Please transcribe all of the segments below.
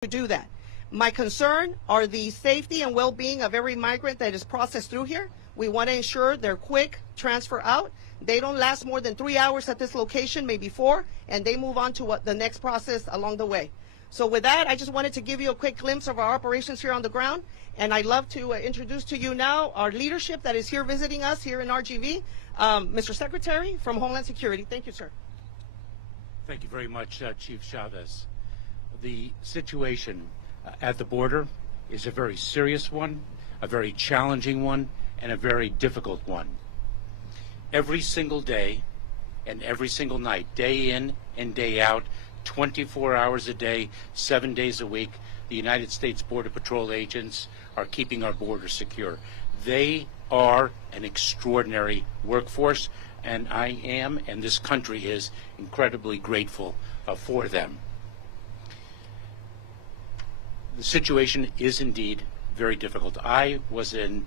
to do that. My concern are the safety and well-being of every migrant that is processed through here. We want to ensure their quick transfer out. They don't last more than 3 hours at this location, maybe 4, and they move on to the next process along the way. So with that, I just wanted to give you a quick glimpse of our operations here on the ground, and I'd love to introduce to you now our leadership that is here visiting us here in RGV. Mr. Secretary from Homeland Security. Thank you, sir. Thank you very much, Chief Chavez. The situation at the border is a very serious one, a very challenging one, and a very difficult one. Every single day and every single night, day in and day out, 24 hours a day, 7 days a week, the United States Border Patrol agents are keeping our border secure. They are an extraordinary workforce, and I am, and this country is, incredibly grateful for them. The situation is indeed very difficult. I was in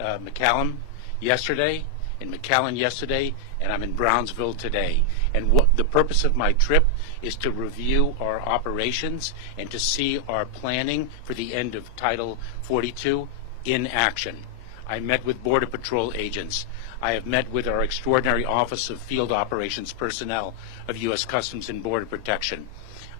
McAllen yesterday, and I'm in Brownsville today. And what the purpose of my trip is to review our operations and to see our planning for the end of Title 42 in action. I met with Border Patrol agents. I have met with our extraordinary Office of Field Operations Personnel of U.S. Customs and Border Protection.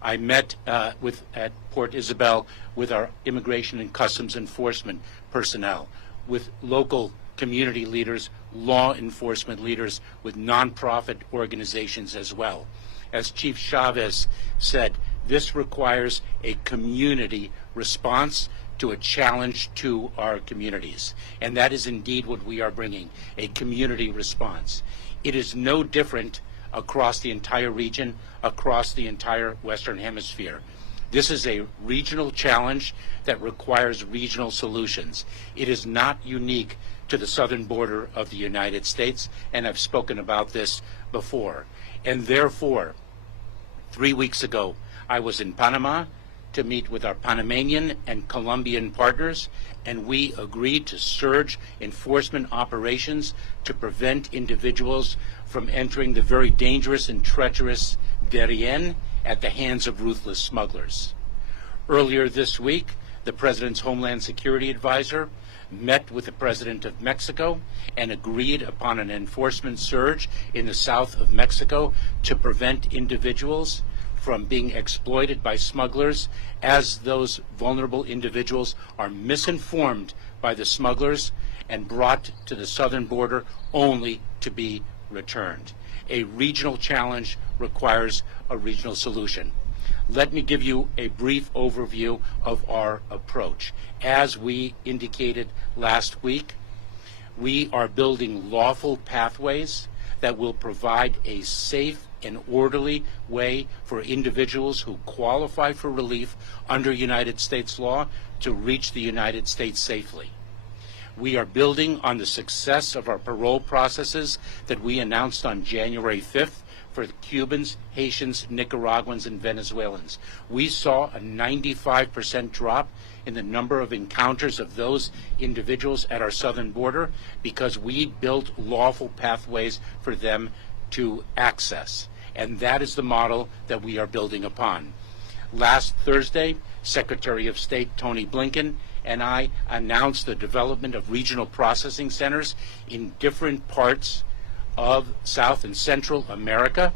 I met at Port Isabel with our Immigration and Customs Enforcement personnel, with local community leaders, law enforcement leaders, with nonprofit organizations as well. As Chief Chavez said, this requires a community response to a challenge to our communities. And that is indeed what we are bringing, a community response. It is no different across the entire region, across the entire Western Hemisphere. This is a regional challenge that requires regional solutions. It is not unique to the southern border of the United States, and I've spoken about this before. And therefore, 3 weeks ago, I was in Panama to meet with our Panamanian and Colombian partners, and we agreed to surge enforcement operations to prevent individuals from entering the very dangerous and treacherous Darien at the hands of ruthless smugglers. Earlier this week, the President's Homeland Security Advisor met with the President of Mexico and agreed upon an enforcement surge in the south of Mexico to prevent individuals from being exploited by smugglers, as those vulnerable individuals are misinformed by the smugglers and brought to the southern border only to be returned. A regional challenge requires a regional solution. Let me give you a brief overview of our approach. As we indicated last week, we are building lawful pathways that will provide a safe and orderly way for individuals who qualify for relief under United States law to reach the United States safely. We are building on the success of our parole processes that we announced on January 5th for the Cubans, Haitians, Nicaraguans, and Venezuelans. We saw a 95% drop in the number of encounters of those individuals at our southern border because we built lawful pathways for them to access. And that is the model that we are building upon. Last Thursday, Secretary of State Tony Blinken and I announced the development of regional processing centers in different parts of South and Central America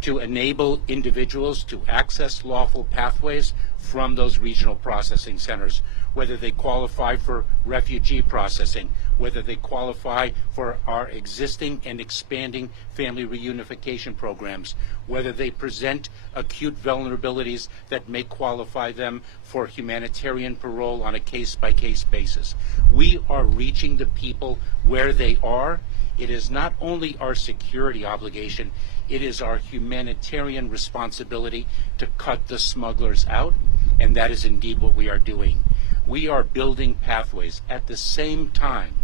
to enable individuals to access lawful pathways from those regional processing centers, whether they qualify for refugee processing, whether they qualify for our existing and expanding family reunification programs, whether they present acute vulnerabilities that may qualify them for humanitarian parole on a case-by-case basis. We are reaching the people where they are. It is not only our security obligation, it is our humanitarian responsibility to cut the smugglers out, and that is indeed what we are doing. We are building pathways. At the same time,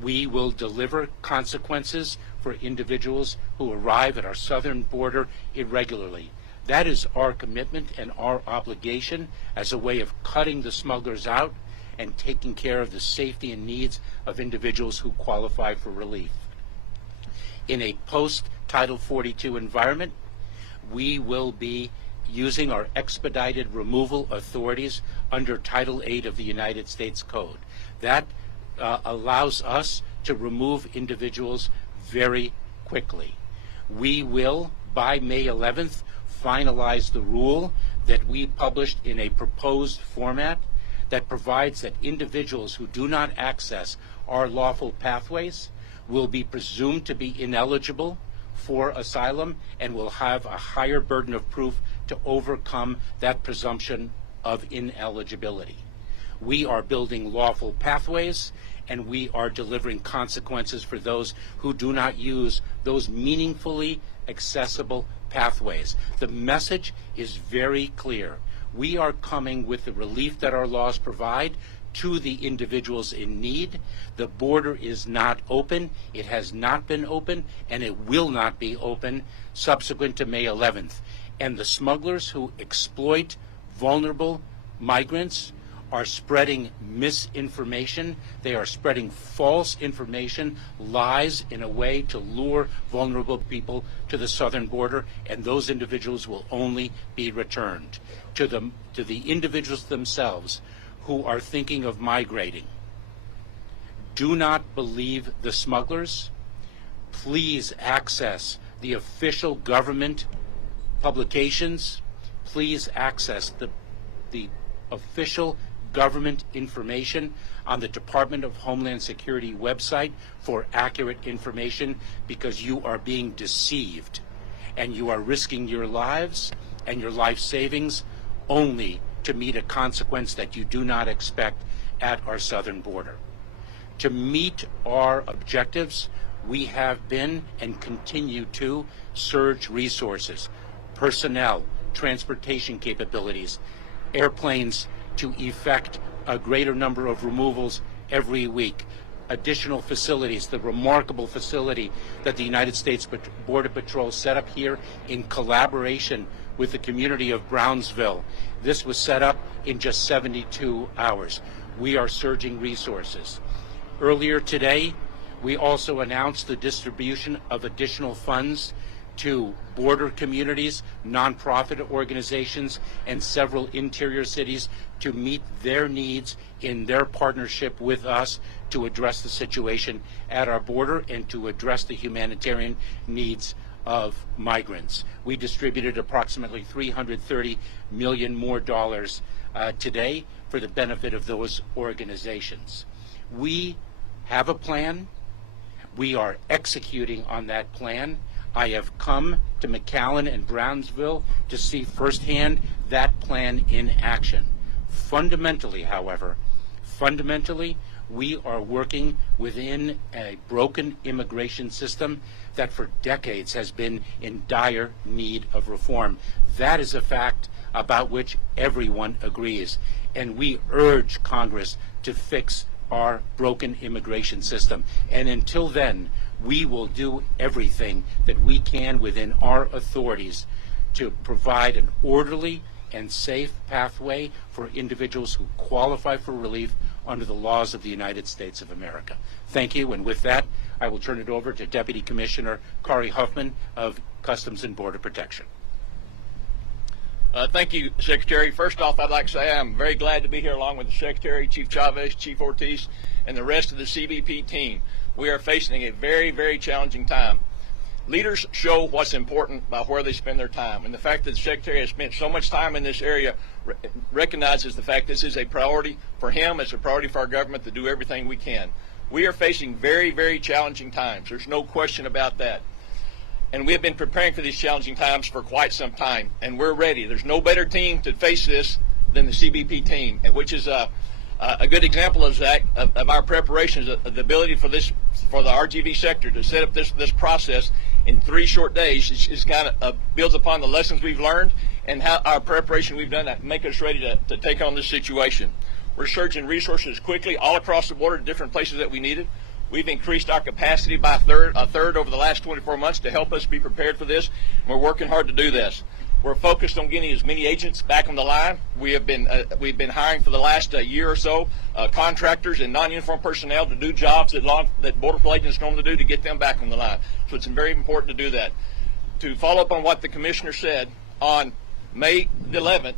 we will deliver consequences for individuals who arrive at our southern border irregularly. That is our commitment and our obligation as a way of cutting the smugglers out and taking care of the safety and needs of individuals who qualify for relief. In a post-Title 42 environment, we will be using our expedited removal authorities under Title 8 of the United States Code. That allows us to remove individuals very quickly. We will, by May 11th, finalize the rule that we published in a proposed format that provides that individuals who do not access our lawful pathways will be presumed to be ineligible for asylum and will have a higher burden of proof to overcome that presumption of ineligibility. We are building lawful pathways, and we are delivering consequences for those who do not use those meaningfully accessible pathways. The message is very clear. We are coming with the relief that our laws provide to the individuals in need. The border is not open. It has not been open, and it will not be open subsequent to May 11th. And the smugglers who exploit vulnerable migrants are spreading misinformation. They are spreading false information, lies, in a way to lure vulnerable people to the southern border, and those individuals will only be returned. To the individuals themselves who are thinking of migrating, do not believe the smugglers. Please access the official government publications. Please access the official government information on the Department of Homeland Security website for accurate information, because you are being deceived and you are risking your lives and your life savings only to meet a consequence that you do not expect at our southern border. To meet our objectives, we have been and continue to surge resources, personnel, transportation capabilities, airplanes to effect a greater number of removals every week, additional facilities, the remarkable facility that the United States Border Patrol set up here in collaboration with the community of Brownsville. This was set up in just 72 hours. We are surging resources. Earlier today, we also announced the distribution of additional funds to border communities, nonprofit organizations, and several interior cities to meet their needs in their partnership with us to address the situation at our border and to address the humanitarian needs of migrants. We distributed approximately $330 million more today for the benefit of those organizations. We have a plan. We are executing on that plan. I have come to McAllen and Brownsville to see firsthand that plan in action. Fundamentally, however, we are working within a broken immigration system that for decades has been in dire need of reform. That is a fact about which everyone agrees, and we urge Congress to fix our broken immigration system. And until then, we will do everything that we can within our authorities to provide an orderly and safe pathway for individuals who qualify for relief under the laws of the United States of America. Thank you, and with that, I will turn it over to Deputy Commissioner Kari Huffman of Customs and Border Protection. Thank you, Secretary. First off, I'd like to say I'm very glad to be here along with the Secretary, Chief Chavez, Chief Ortiz, and the rest of the CBP team. We are facing a very, very challenging time. Leaders show what's important by where they spend their time, and the fact that the Secretary has spent so much time in this area recognizes the fact this is a priority for him, it's a priority for our government to do everything we can. We are facing very, very challenging times. There's no question about that. And we have been preparing for these challenging times for quite some time, and we're ready. There's no better team to face this than the CBP team, which is a good example of that, of our preparations, the ability for the RGV sector to set up this process in 3 short days is kind of builds upon the lessons we've learned and how our preparation we've done that make us ready to take on this situation. We're surging resources quickly all across the border to different places that we need it. We've increased our capacity by a third over the last 24 months to help us be prepared for this, and we're working hard to do this. We're focused on getting as many agents back on the line. We've been hiring for the last year or so contractors and non-uniformed personnel to do jobs that Border Patrol agents normally do to get them back on the line. So it's very important to do that. To follow up on what the Commissioner said on May the 11th,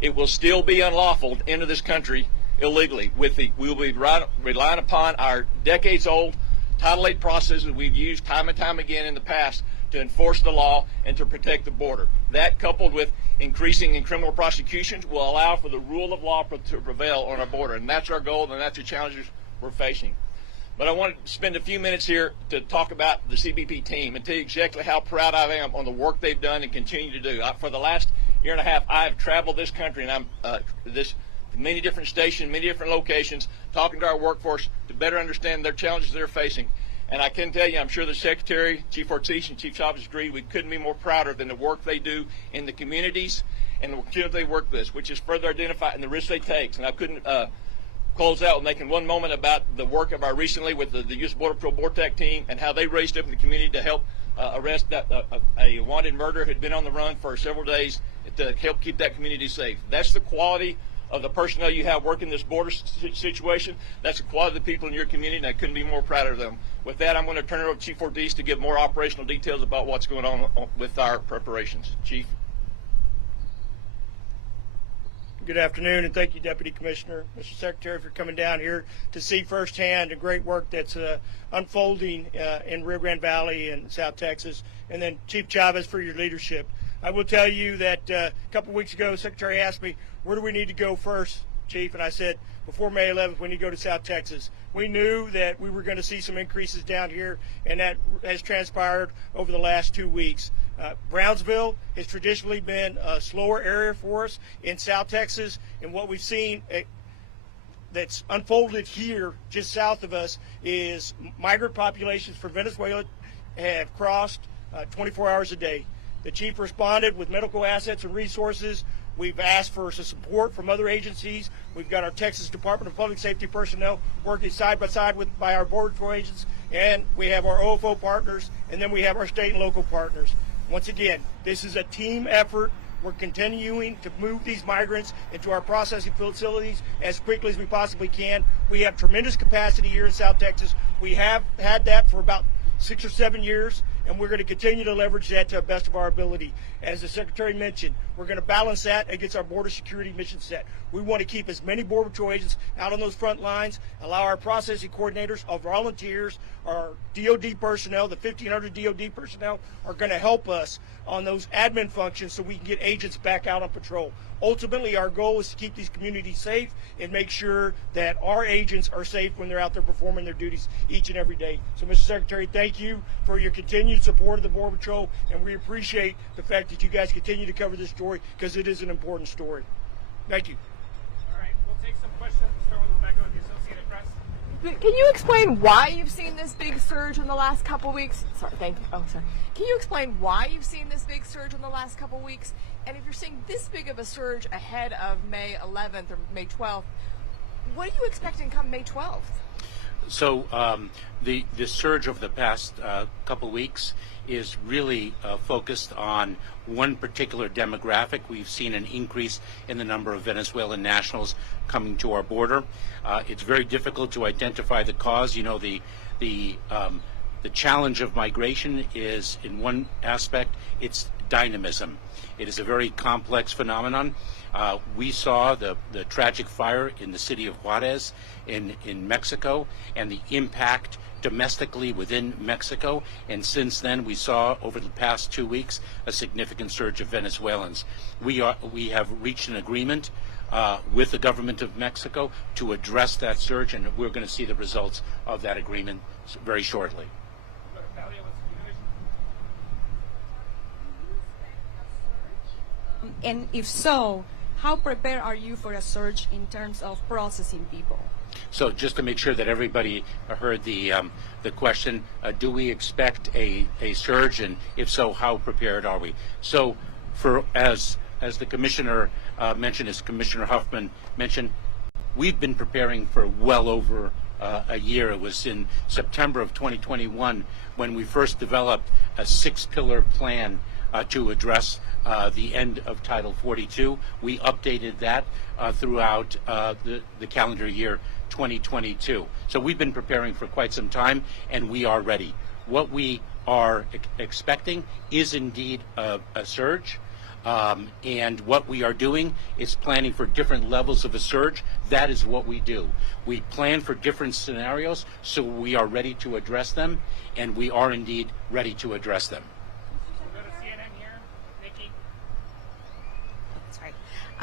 it will still be unlawful to enter this country illegally. We will be relying upon our decades-old Title VIII processes we've used time and time again in the past to enforce the law and to protect the border. That, coupled with increasing in criminal prosecutions, will allow for the rule of law to prevail on our border. And that's our goal, and that's the challenges we're facing. But I want to spend a few minutes here to talk about the CBP team and tell you exactly how proud I am on the work they've done and continue to do. For the last year and a half, I have traveled this country, and I'm many different stations, many different locations, talking to our workforce to better understand their challenges they're facing. And I can tell you, I'm sure the Secretary, Chief Ortiz, and Chief Chavez agree, we couldn't be more prouder than the work they do in the communities and the community they work with, which is further identified in the risk they take. And I couldn't close out with making one moment about the work of our recently with the U.S. Border Patrol BORTAC team and how they raised up in the community to help arrest a wanted murderer who had been on the run for several days to help keep that community safe. That's the quality of the personnel you have working this border situation. That's the quality of the people in your community, and I couldn't be more proud of them. With that, I'm going to turn it over to Chief Ortiz to give more operational details about what's going on with our preparations. Chief. Good afternoon, and thank you, Deputy Commissioner, Mr. Secretary, for coming down here to see firsthand the great work that's unfolding in Rio Grande Valley and South Texas, and then Chief Chavez for your leadership. I will tell you that a couple weeks ago, the Secretary asked me, where do we need to go first, Chief? And I said, before May 11th, we need to go to South Texas. We knew that we were going to see some increases down here, and that has transpired over the last 2 weeks. Brownsville has traditionally been a slower area for us in South Texas, and what we've seen that's unfolded here just south of us is migrant populations from Venezuela have crossed 24 hours a day. The Chief responded with medical assets and resources. We've asked for some support from other agencies. We've got our Texas Department of Public Safety personnel working side by side by our Border Patrol agents, and we have our OFO partners, and then we have our state and local partners. Once again, this is a team effort. We're continuing to move these migrants into our processing facilities as quickly as we possibly can. We have tremendous capacity here in South Texas. We have had that for about 6 or 7 years, and we're going to continue to leverage that to the best of our ability. As the Secretary mentioned, we're going to balance that against our border security mission set. We want to keep as many Border Patrol agents out on those front lines, allow our processing coordinators, our volunteers, our DOD personnel, the 1,500 DOD personnel are going to help us on those admin functions so we can get agents back out on patrol. Ultimately, our goal is to keep these communities safe and make sure that our agents are safe when they're out there performing their duties each and every day. So, Mr. Secretary, thank you for your continued support of the Border Patrol, and we appreciate the fact that you guys continue to cover this story because it is an important story. Thank you. All right, we'll take some questions. We'll start with Rebecca with the Associated Press. Can you explain why you've seen this big surge in the last couple weeks? Sorry, thank you. Oh, sorry. Can you explain why you've seen this big surge in the last couple weeks? And if you're seeing this big of a surge ahead of May 11th or May 12th, what are you expecting come May 12th? So the surge over the past couple weeks is really focused on one particular demographic. We've seen an increase in the number of Venezuelan nationals coming to our border. It's very difficult to identify the cause. You know, the challenge of migration is, in one aspect, it's dynamism. It is a very complex phenomenon. We saw the tragic fire in the city of Juarez in Mexico and the impact domestically within Mexico, and since then we saw over the past 2 weeks a significant surge of Venezuelans. We have reached an agreement with the government of Mexico to address that surge, and we're going to see the results of that agreement very shortly. And if so, how prepared are you for a surge in terms of processing people? So just to make sure that everybody heard the question, do we expect a surge, and if so, how prepared are we? So as the Commissioner mentioned, as Commissioner Huffman mentioned, we've been preparing for well over a year. It was in September of 2021 when we first developed a 6-pillar plan to address the end of Title 42. We updated that throughout the calendar year 2022. So we've been preparing for quite some time, and we are ready. What we are expecting is indeed a surge. And what we are doing is planning for different levels of a surge. That is what we do. We plan for different scenarios, so we are ready to address them, and we are indeed ready to address them. We'll go to CNN here. Nikki. Sorry.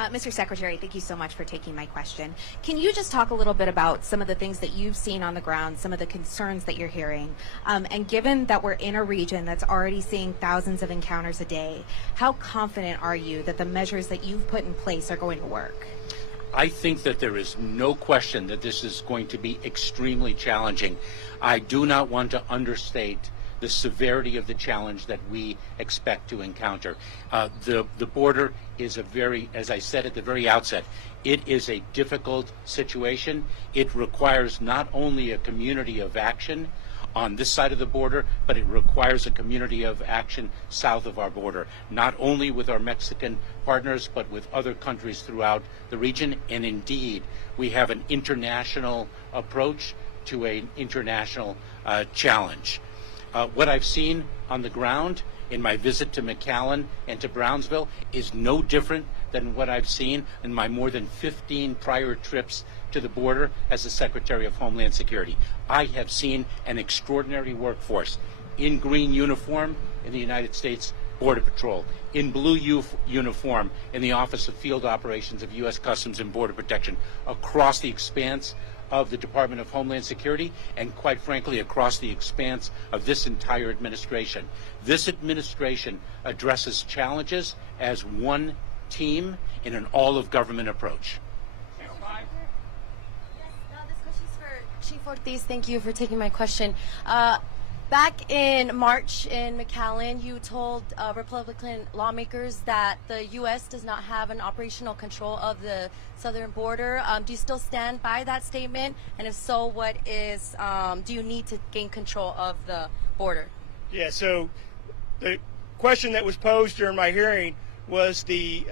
Mr. Secretary, thank you so much for taking my question. Can you just talk a little bit about some of the things that you've seen on the ground, some of the concerns that you're hearing? And given that we're in a region that's already seeing thousands of encounters a day, how confident are you that the measures that you've put in place are going to work? I think that there is no question that this is going to be extremely challenging. I do not want to understate the severity of the challenge that we expect to encounter. The border is a very, as I said at the very outset, it is a difficult situation. It requires not only a community of action on this side of the border, but it requires a community of action south of our border, not only with our Mexican partners, but with other countries throughout the region. And indeed, we have an international approach to an international challenge. What I've seen on the ground in my visit to McAllen and to Brownsville is no different than what I've seen in my more than 15 prior trips to the border as the Secretary of Homeland Security. I have seen an extraordinary workforce in green uniform in the United States Border Patrol, in blue uniform in the Office of Field Operations of U.S. Customs and Border Protection, across the expanse of the Department of Homeland Security, and quite frankly across the expanse of this entire administration. This administration addresses challenges as one team in an all-of-government approach. This question is for Chief Ortiz. Thank you for taking my question. Back in March in McAllen, you told Republican lawmakers that the U.S. does not have an operational control of the southern border. Do you still stand by that statement? And if so, what is, do you need to gain control of the border? Yeah, so the question that was posed during my hearing was the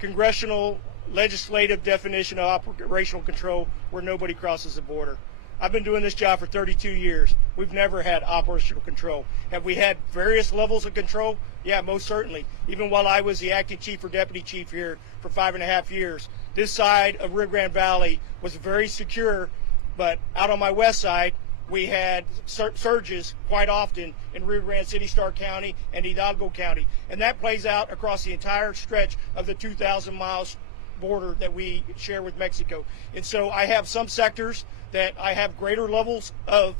congressional legislative definition of operational control where nobody crosses the border. I've been doing this job for 32 years. We've never had operational control. Have we had various levels of control? Yeah, most certainly. Even while I was the acting chief or deputy chief here for 5.5 years, this side of Rio Grande Valley was very secure, but out on my west side, we had surges quite often in Rio Grande City, Starr County, and Hidalgo County. And that plays out across the entire stretch of the 2,000 miles border that we share with Mexico. And so I have some sectors that I have greater levels of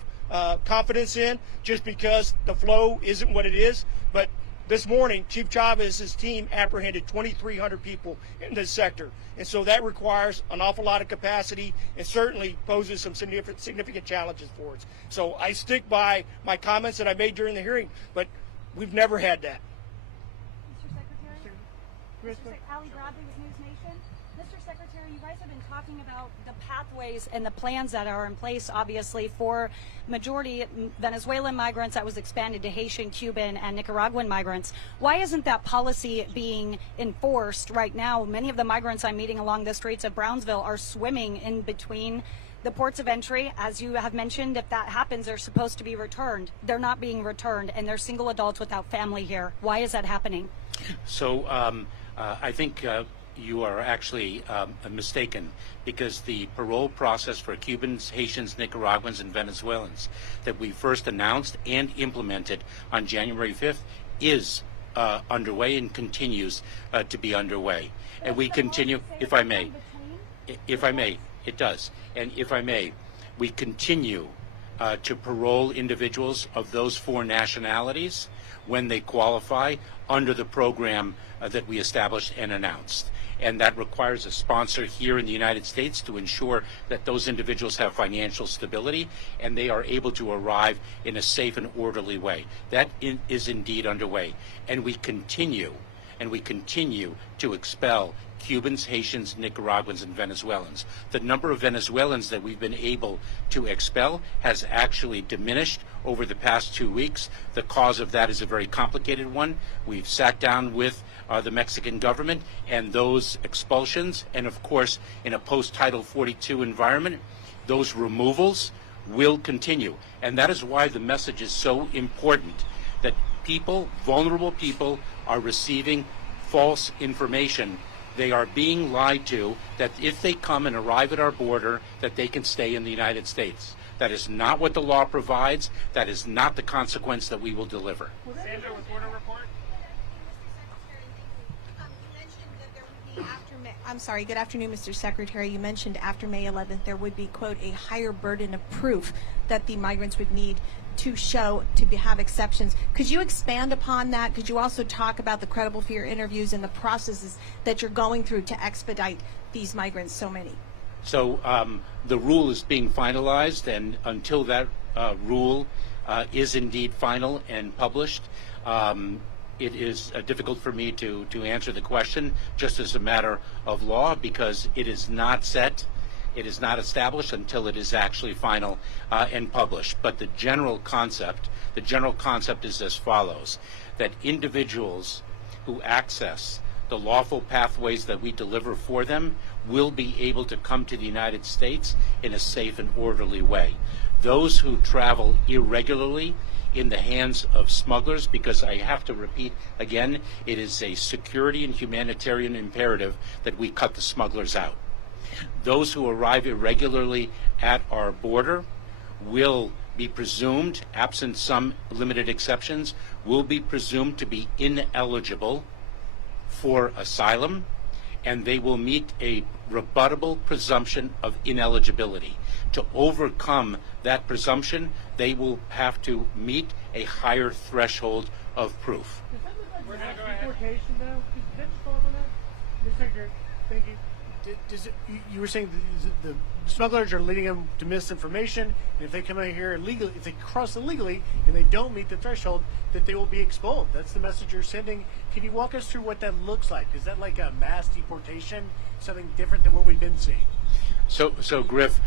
confidence in just because the flow isn't what it is. But this morning, Chief Chavez's team apprehended 2,300 people in this sector. And so that requires an awful lot of capacity and certainly poses some significant challenges for us. So I stick by my comments that I made during the hearing, but we've never had that. Mr. Secretary? Ali Bradley with NewsNation. Mr. Secretary, you guys have been talking about the pathways and the plans that are in place, obviously, for majority Venezuelan migrants that was expanded to Haitian, Cuban, and Nicaraguan migrants. Why isn't that policy being enforced right now? Many of the migrants I'm meeting along the streets of Brownsville are swimming in between the ports of entry. As you have mentioned, if that happens, they're supposed to be returned. They're not being returned, and they're single adults without family here. Why is that happening? So I think you are actually mistaken, because the parole process for Cubans, Haitians, Nicaraguans, and Venezuelans that we first announced and implemented on January 5th is underway and continues to be underway. And we continue, if I may, it does. And if I may, we continue to parole individuals of those 4 nationalities when they qualify under the program that we established and announced. And that requires a sponsor here in the United States to ensure that those individuals have financial stability and they are able to arrive in a safe and orderly way. That is indeed underway. And we continue to expel Cubans, Haitians, Nicaraguans, and Venezuelans. The number of Venezuelans that we've been able to expel has actually diminished over the past 2 weeks. The cause of that is a very complicated one. We've sat down with the Mexican government, and those expulsions, and of course in a post-Title 42 environment, those removals will continue. And that is why the message is so important, that people, vulnerable people, are receiving false information. They are being lied to that if they come and arrive at our border, that they can stay in the United States. That is not what the law provides. That is not the consequence that we will deliver. Sandra with Border Report. I'm sorry, good afternoon, Mr. Secretary. You mentioned after May 11th there would be, quote, a higher burden of proof that the migrants would need to show have exceptions. Could you expand upon that? Could you also talk about the credible fear interviews and the processes that you're going through to expedite these migrants, so many? So the rule is being finalized, and until that rule is indeed final and published, it is difficult for me to answer the question just as a matter of law, because it is not set, it is not established until it is actually final and published. But the general concept is as follows: that individuals who access the lawful pathways that we deliver for them will be able to come to the United States in a safe and orderly way. Those who travel irregularly in the hands of smugglers, because I have to repeat again, it is a security and humanitarian imperative that we cut the smugglers out. Those who arrive irregularly at our border will be presumed, absent some limited exceptions, will be presumed to be ineligible for asylum, and they will meet a rebuttable presumption of ineligibility. To overcome that presumption, they will have to meet a higher threshold of proof. We're going to go ahead. Deportation now? Can I just follow up on that? Mr. Secretary, thank you. You were saying the smugglers are leading them to misinformation, and if they come out here illegally, if they cross illegally and they don't meet the threshold, that they will be expelled. That's the message you're sending. Can you walk us through what that looks like? Is that like a mass deportation, something different than what we've been seeing? So Griff,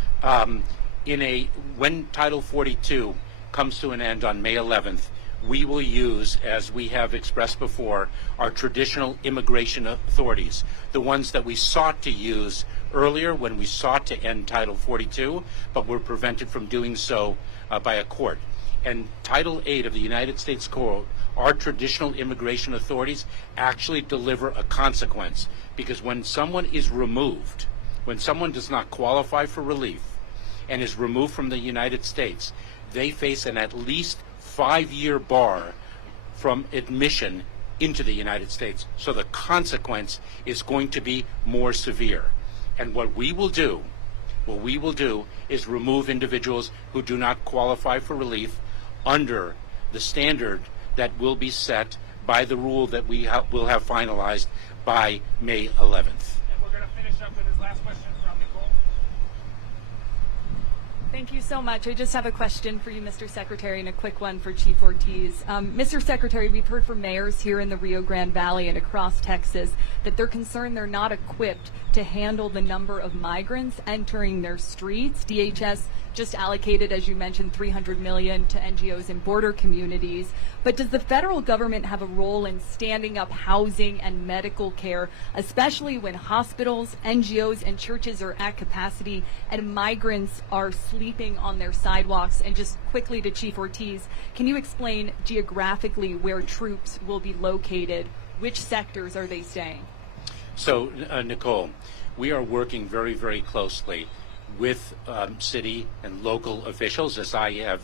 when Title 42 comes to an end on May 11th, we will use, as we have expressed before, our traditional immigration authorities, the ones that we sought to use earlier when we sought to end Title 42, but were prevented from doing so by a court. And Title 8 of the United States Code, our traditional immigration authorities actually deliver a consequence, because when someone is removed, when someone does not qualify for relief and is removed from the United States, they face an at least 5-year bar from admission into the United States. So the consequence is going to be more severe. And what we will do is remove individuals who do not qualify for relief under the standard that will be set by the rule that we will have finalized by May 11th. And we're going to finish up with his last question from Nicole. Thank you so much. I just have a question for you, Mr. Secretary, and a quick one for Chief Ortiz. Mr. Secretary, we've heard from mayors here in the Rio Grande Valley and across Texas that they're concerned they're not equipped to handle the number of migrants entering their streets. DHS just allocated, as you mentioned, $300 million to NGOs in border communities. But does the federal government have a role in standing up housing and medical care, especially when hospitals, NGOs, and churches are at capacity and migrants are sleeping on their sidewalks? And just quickly to Chief Ortiz, can you explain geographically where troops will be located? Which sectors are they staying? So, Nicole, we are working very, very closely with city and local officials. As I have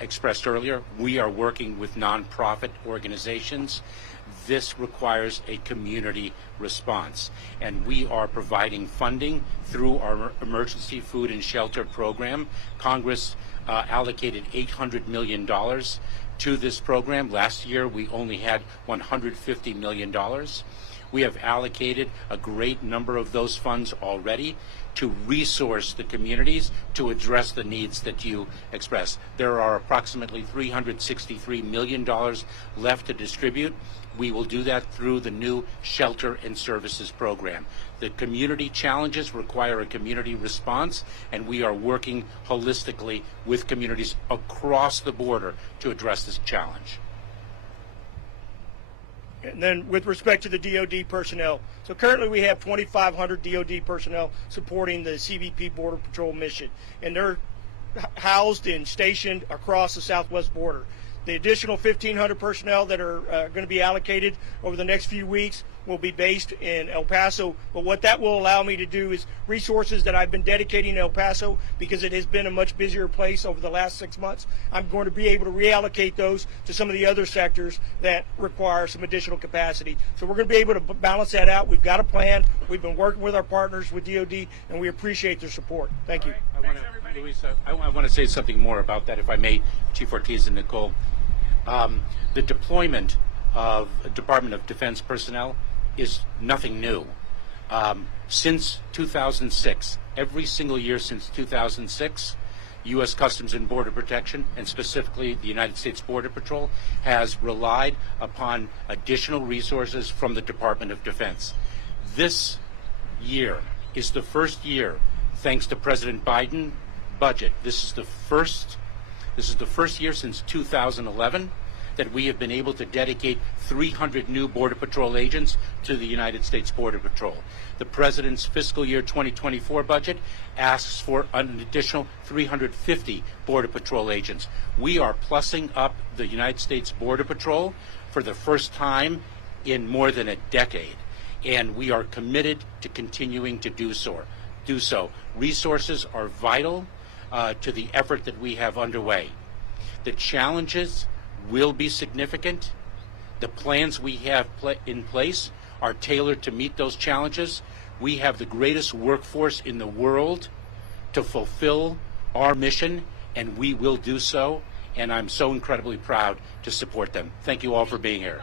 expressed earlier, we are working with nonprofit organizations. This requires a community response, and we are providing funding through our emergency food and shelter program. Congress allocated $800 million to this program. Last year, we only had $150 million. We have allocated a great number of those funds already to resource the communities to address the needs that you express. There are approximately $363 million left to distribute. We will do that through the new Shelter and Services program. The community challenges require a community response, and we are working holistically with communities across the border to address this challenge. And then with respect to the DOD personnel, so currently we have 2,500 DOD personnel supporting the CBP Border Patrol mission, and they're housed and stationed across the southwest border. The additional 1,500 personnel that are going to be allocated over the next few weeks will be based in El Paso. But what that will allow me to do is resources that I've been dedicating to El Paso, because it has been a much busier place over the last 6 months, I'm going to be able to reallocate those to some of the other sectors that require some additional capacity. So we're going to be able to balance that out. We've got a plan. We've been working with our partners with DOD, and we appreciate their support. Thank you. I want to say something more about that, if I may, Chief Ortiz and Nicole. The deployment of Department of Defense personnel is nothing new. Since 2006, every single year since 2006, U.S. Customs and Border Protection, and specifically the United States Border Patrol, has relied upon additional resources from the Department of Defense. This year is the first year, thanks to President Biden's budget, this is the first year since 2011 that we have been able to dedicate 300 new Border Patrol agents to the United States Border Patrol. The President's fiscal year 2024 budget asks for an additional 350 Border Patrol agents. We are plussing up the United States Border Patrol for the first time in more than a decade, and we are committed to continuing to do so. Resources are vital to the effort that we have underway. The challenges will be significant. The plans we have in place are tailored to meet those challenges. We have the greatest workforce in the world to fulfill our mission, and we will do so, and I'm so incredibly proud to support them. Thank you all for being here.